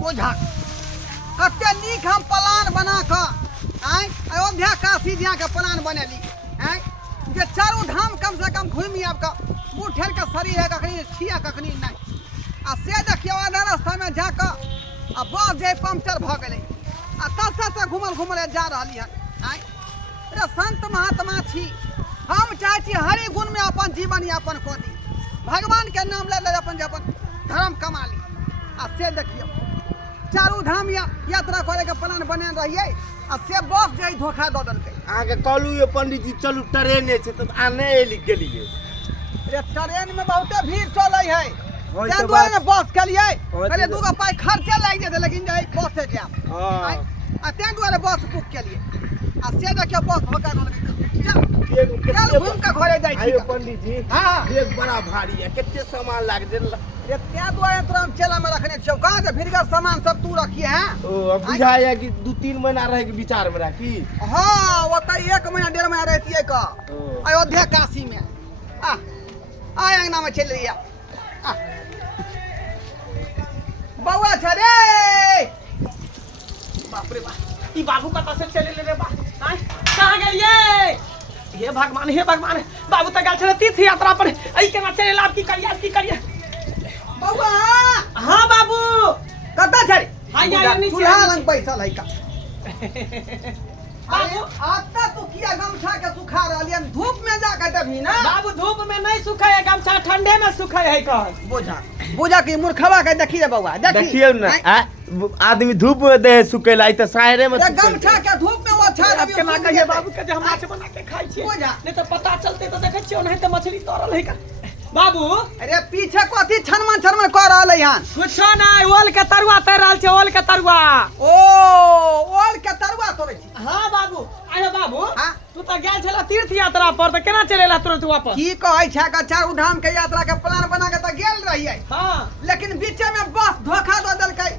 बोझा कते नीक हम प्लान बना के आय अयोध्या काशी जा के प्लान बनेली आय जे चारों धाम कम से कम घूमि आब के मुँह ठेल के शरीर है कखनी छिया कखनी नहीं आ से देखियो आधा रास्ता में जाके आ बस जे पंक्चर भ गेलै आ तब घूमल घूमल जा रही है आय अरे संत महात्मा छी हम चाहे छी हरि गुण में अपन जीवन यापन कऽ दी भगवान के नाम ले अपन धर्म कमा ली आ से देखियो चारू धाम यात्रा करे के प्लान बने रहिए आ से बस जे धोखा दऽ देलकै अहाँ के कहलू ये पंडित जी चलू ट्रेने से तो आने एली गेलिए रे ट्रेन में बहुते भीड़ चलै है तै दुआरे ने बस केलिए पहले दूगो पाई खर्चा लागि जेतै लेकिन जे बस से जाब आ तै दुआरे बस बुक केलिए आ से देखियो बस धोखा दऽ देलकै चल घूम के घरे जाइ छी पंडित जी हां एक बड़ा भारी है कितने सामान लाग देल रे तै दुआरे तोरा हम चेला में रखने छियौ कहां से भिड़गर सामान सब तू रखिए हैं ओ अब बुझाया कि 2-3 महीना रहे के विचार में राखी हां ओतै 1 महीना 1.5 महीना रहतिए का अयोध्या काशी में आ आय अंगना में चल रही आ बउआ छ रे बाप रे बाप ई बाबू कतऽ से चले ले रे बा हां कहां गेलिए हे भगवान बाबू त गेल छले तीर्थ यात्रा पर आई केना चले लाभ की करिए बउआ हां बाबू कतऽ छ रे हां या नीचे चूल्हा लंग बैसल है का बाबू आता तू किया गमछा के सुखा रहलियन धूप में जा के देबी ना बाबू धूप में नहीं सुखाए है गमछा ठंडे में सुखाए है कह बोझा की मूर्खवा के देखी रे बउआ देखियो ना आदमी धूप में दे सुखेला ई त सायरे में गमछा के धूप में वो छा अब केना कहिए बाबू के जे हम माछ बना के खाई छी नहीं तो पता चलते तो देखे छियो नहीं तो मछली तोरल है का बाबू अरे पीछे कथी छनमन कर रहले हन कुछो नहीं ओल के तरुआ तैर रहल छै ओल के तरुआ ओ ओल के तरुआ तोरे छी हां बाबू आयो बाबू हां तू त गेल छला तीर्थ यात्रा पर त केना चलेला तुरंत वापस की कहै छै का चारू धाम के यात्रा के प्लान बना के त गेल रहिए हां लेकिन बीचे में बस धोखा दऽ देलकै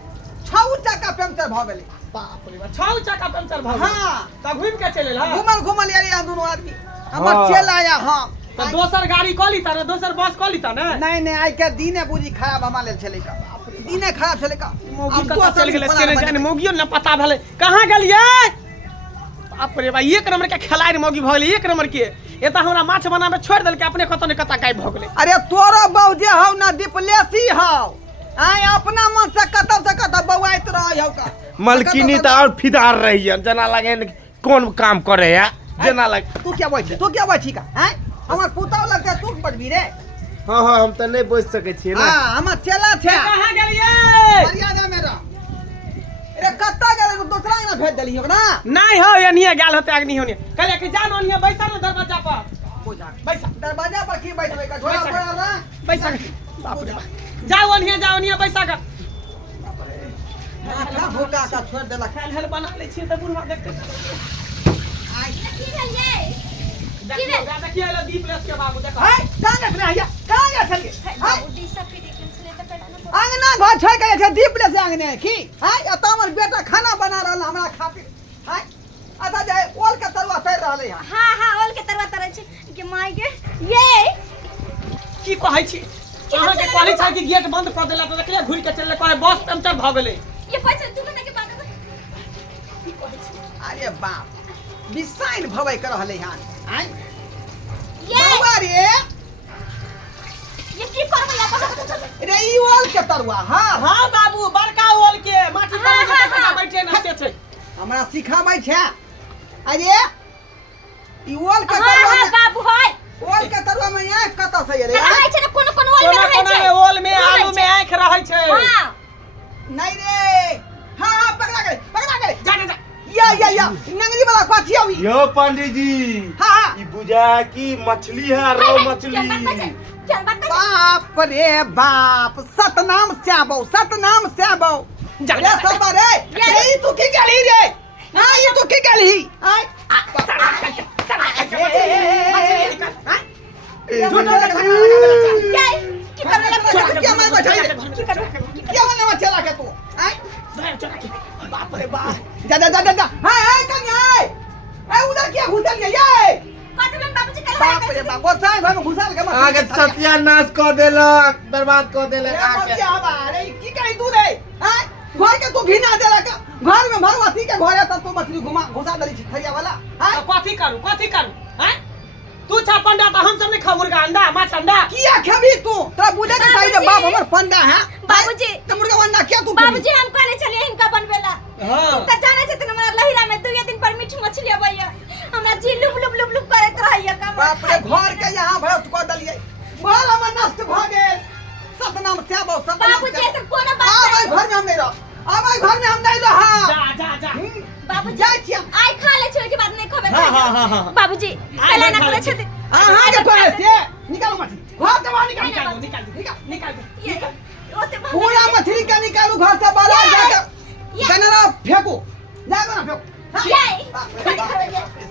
6 चक्का पंक्चर भ गेलै बाप रे बा 6 चक्का पंक्चर भ गेलै हां त घुम के चलेला घुमल यार दुनू आदमी हमर चल आया हम तो दोसर गाड़ी कऽ लीता ने दोसर बस कऽ लीता ने नहीं आई के दिने बुझी खराब हमरा लेल छलै का दिने खराब छलै का मोगी कतऽ चल गेलै से ने जाने मोगियो न पता भेलै कहाँ गेलियै बाप रे बा एक नंबर के खिलाड़ी मोगी भ गेलै एक नंबर के एता हमरा माछ बनाबे छोड़ देलकै अपने कतऽ ने कतऽ गायब भ गेलै अरे तोरो बौ जे हौ ना डिप्लेसी हौ आय अपना मन से कतऽ बौआइत रहै हौ का मलकिनी त और फिदार रही है जना लगे कौन काम करे है जना लगे तू क्या बैठी का हैं हमर पुतौ लगते तू बजबी रे हां हम त नहीं बोझ सके छी ना हां हमर चेला छै कहाँ गेलियै मर्यादा मेरा अरे कत्ता गेलै दूसरा ना भेज देली हो ना नहीं हो एनिए गेल होते अग्नि होने कहले कि जान ओनिए बैसा ना दरवाजा पर बोझा बैसा दरवाजा पर की बैठबै का झोला पड़ा ना बैसा बाप रे जाओ ओनिए बैसा कर माथा भूका का छोड़ देला खेल बना ले छी त बुढ़वा देखते आई की भेलिए देखिए ला दीप लेस के बाबू देखो हाय कहां गए भैया कहां गए छलिए बाबू दी सब के देखन छले त पेड़ा न अंगना घर छोड़ के छै दीप ले से अंगने की हाय अता हमर बेटा खाना बना रहल हमरा खातिर हाय अता जाय ओल के तरुआ तैर रहले हां हां ओल के तरवा तरह छै के माय के ये की कहै छी अहाँ के कहै छै कि गेट बंद कर देला त देखले घुर के चलले कहै बस पंक्चर भ गेलै ये पैसा तू कत के बात की कहै छी अरे बाप बिसाइन भवै कर रहले हां आय ये बाबा रे ये की करबे या पता रे ई ओल के तरुआ हां हां बाबू बड़का ओल के माटी पर जतऽ बैठे न से छै हमरा सिखाबै छै अरे ई ओल के हां तरुआ बाबू होय ओल के तरुआ में आंख कतऽ से एले रहै छै न कोनो कोनो ओल में रहै छै ओल में आलू में आंख रहै छै हां नहीं रे हां पकड़ा गए जा या नंगली वाला कथी आवी यो पंडित जी हां ई बुझा की मछली है रो मछली चल बात बाप रे बाप सतनाम श्याबौ रे सब रे ई तू की गली रे हां ई तू की गली हाय क्या मैं बचाई क्या मैंने बचा के तू हाय बाप रे बाप जा हाय कन्या ए उधर क्या घुसल गया ये कतवन बाबूजी कल बाप रे बाप गोसाई भाई में घुसल के आगे सत्यानाश कर देलक बर्बाद कर देलक आके क्या बारे की कहीं तू रे हां घर तू घिना देला का घर में भगवती के घर है तब तू मछली घुसा दली छी थैया वाला हां कथी करू हैं तू छा पंडा तो हम सब नहीं खा मुर्गा अंडा माछ अंडा किया खेबी तू तोरा बुझे के चाहिए बाप हमर पंडा है बाबूजी तो मुर्गा अंडा क्या तू बाबूजी हम कहले चलिए हिनका बनवेला हां त जाने छथिन हमरा लहिरा में 2 दिन पर मीठ मछली अबैया हमरा जी लुब लुब लुब लुब करत रहैया का बाप रे घर के यहां भरत को दलिए घर हमर नष्ट भ गेल सतनाम सेबो सतनाम बाबूजी ऐसा कोनो बात आ भाई घर में हम नहीं रह आ भाई घर में हम नहीं रह जा बाबूजी जाय छी हम आइ खा ले छै के बाद नहीं खबे हां बाबूजी कला ना करे छथिन हां के करे से निकालो मछली घर से बाहर निकाल ये ओते पूरा मछली का निकालू घर से बाहर जाके गनरा फेंको जाके ना फेंको ये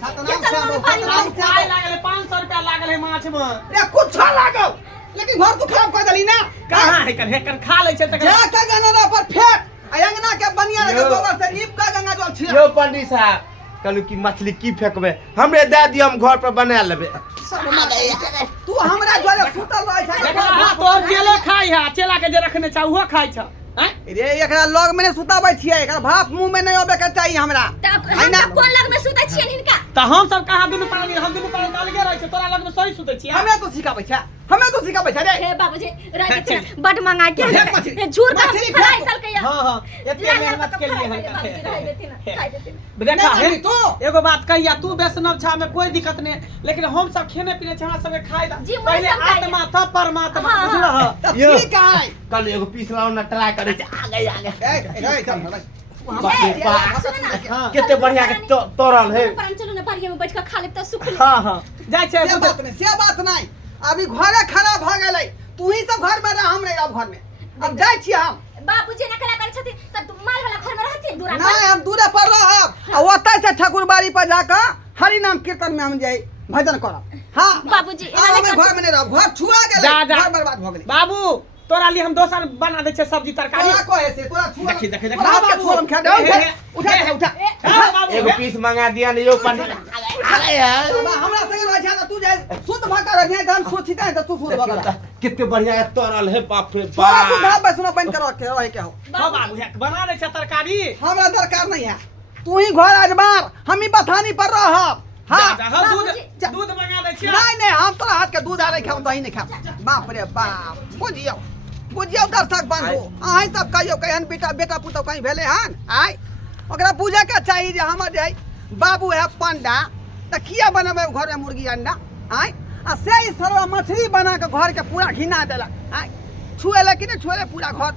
सतनाम सेबो सतनाम पाई सेबो लागल 500 रुपया लागल है माछ में रे कुछ लागल लेकिन घर तू खराब कर दली ना कहां है कर खा ले छै त जा के गनरा पर फेंक अंगना के बनिया के गोबर से नीप का गंगा जल छिया यो पंडित साहब कहलू कि मछली की फेंकबे हमरे दे दियो हम घर पर बना लेबे तू हमरा जोरे सुतल रहै छै देखा तो चेले खाई है चेला के जे रखने छै उहो खाई छै हैं रे एकरा लग में ने सुताबै छियै एकरा भाप मुंह में नहीं आबे के चाहिए हमरा हम सब कोन लग में सुतै छियै हिनका त हम सब कहां दुनु पानी अलगे रहै छै तोरा लग में सही सुतै छियै हमें तो सिखाबै छै रे हे बाबूजी रह के बड मंगा के मछली झूर का मछली फ्राई फेंको। करके या हां एते मेहनत के लिए बाबूजी रह देथिन खाइ देथिन देखा नहीं है मछली तो एगो बात कहिया तू वैष्णव छा में कोई दिक्कत नहीं लेकिन हम सब खेने पीने छा हमरा सब खाई जी, वही पहले सब खाइए। आत्मा तब परमात्मा हाँ, बुझल ह तब यो। ठीक है कल एगो पीस लाओ ना ट्राई करे छै ए चल बाप रे बाप हां केते बढ़िया के तोरल है पर चलो ना बारिया में बैठ के खा ले त सुख ले हां जाय छै से बात नहीं अभी घरे खराब भ गेलै तू ही सब घर में रह हम नहीं रह घर में अब जाय छी हम बाबूजी न कला करे छथिन त माल वाला घर में रहथिन दूरा पर नहीं हम दूरे पर रहब आ ओतै से ठाकुरबाड़ी पर जाकर हरि नाम कीर्तन में हम जाई भजन करब हां बाबूजी एना हम नहीं घर में नहीं रहब घर छुआ गेलै जा, जा। घर बर्बाद भ गेलै बाबू तोरा लिए हम दोसर बना दे छै सब्जी तरकारी तोरा कहे से तोरा छुआ देखी रात के छोड़म खा दे उठा एगो पीस मंगा दिया ने यो पंडित अरे यार हमरा संगे रह जा तू जाय शुद्ध भाकर रह जा हम सोचिता है तू शुद्ध भाकर कितने बढ़िया के तोरल है बाप रे तोरा तू बाप ढाब बैसनो बन कर रहे के हो हां बाबू है बना दे छै तरकारी हमरा दरकार नहीं है तू ही घर आजमार हम ही बथानी पर रहब हां जा हम बाबूजी, दूध मंगा दे छियै नहीं नहीं हम तोरा हाथ के दूध आ रही खाऊ दही नहीं खाऊ बाप रे बाप बुझियो दर्शक बंधु अहीं सब कहियो कहन बेटा पुतौ कहीं भेले हन आय ओकरा पूजा के चाहिए जे हमर जे बाबू है पंडा त किया बनबे घर में मुर्गी अंडा आय आ से ही सरवा मछली बना के घर के पूरा घिना देलक आय छुएले कि नहीं छुएले पूरा घर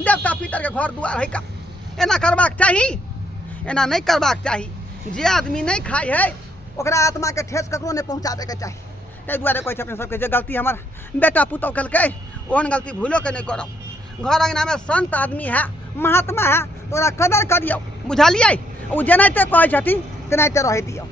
देवता पितर के घर दुआर है का एना करबाक चाही एना नहीं करबाक चाही जे आदमी नहीं खाई है ओकरा आत्मा के ठेस ककरो नहीं पहुँचाबे के चाही ताहि दुआरे कहै छै अपने सबके जे गलती हमर बेटा पुतौ केलकै ओहन गलती भूलो के नहीं करब घर अंगना में संत आदमी है महात्मा है तो ओकरा कदर करियौ बुझलियै ओ जेनाहिते कहै छथिन तेनाहिते रहै दियौ